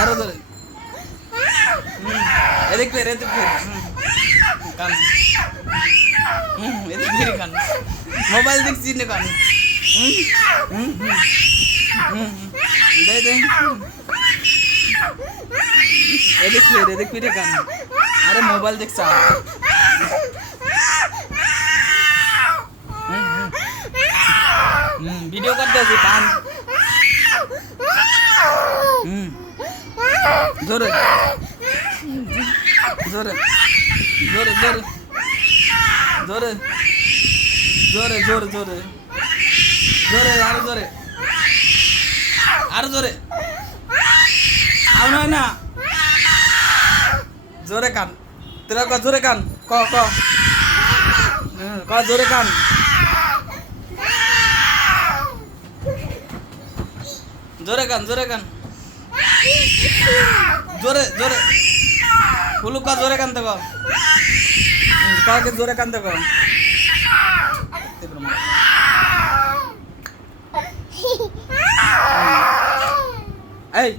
আরো ধরে এদিক ফের কান এদিক ফের কান মোবাইল দেখছি না কান দে দে এদিক ফিরে কান আরে মোবাইল দেখছা ভিডিও করতে আছি কান জোরে জোরে জোরে জোরে জোরে জোরে জোরে জোরে জোরে আরো জোরে আরো জোরে আও নয় না জোরে কান তোরা ক জোরে কান ক জোরে কান জোরে কান জোরে কান জোরে জোরে ফুলু ক জোরে কান তো কে জোরে কান তো এই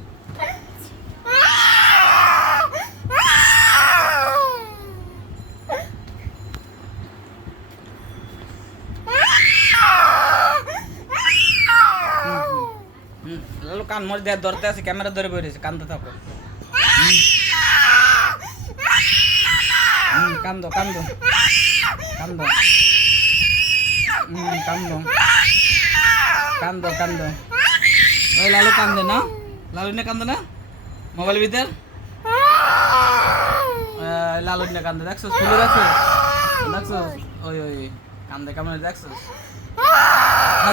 লালু কান মরে দেওয়ার ধরতে আছে ক্যামেরা ধরে বেরিয়েছে কান্দতে থাকো কান্দো কান্দো কান্দো কান্দো কান্দো কান্দো ওই লালু কান্দে না লালু নে কান্দে না মোবাইল ভিতর লালু নে কান্দে দেখছো শুরু দেখছো দেখছো ওই ওই কান্দে কেমন দেখছো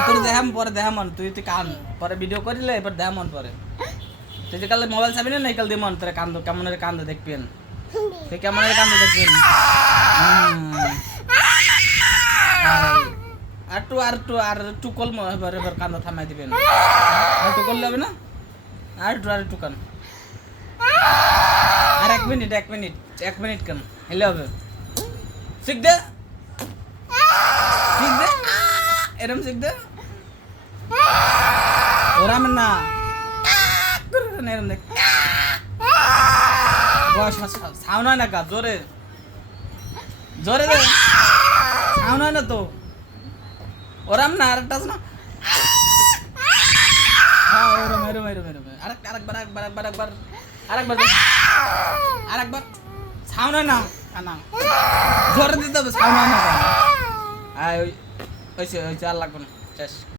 তোর দেখাম পরে দেখামন তুই কান পরে ভিডিও করিলে এবার দেখামন পরে তুই যে কালে মোবাইল চাবি না কাল দিয়ে মন তোর কান্দ কেমন কান্দ দেখবেন তুই কেমন কান্দ দেখবেন আর একটু কলম এবার কান্দ থামাই দিবেন আর একটু করলে হবে না আর একটু কান আর এক মিনিট কান হেলে হবে শিখ দে এরম শিখ দে ওরা না এরম দেখ সাউন্ড হয় না কা জোরে জোরে দে সাউন্ড হয় না তো ওরাম না আরেকটা আছে না হ্যাঁ এরম আরেকবার সাউন্ড হয় না কানা জোরে দিতে হবে সাউন্ড হয় না ওই আর লাগবে না শেষ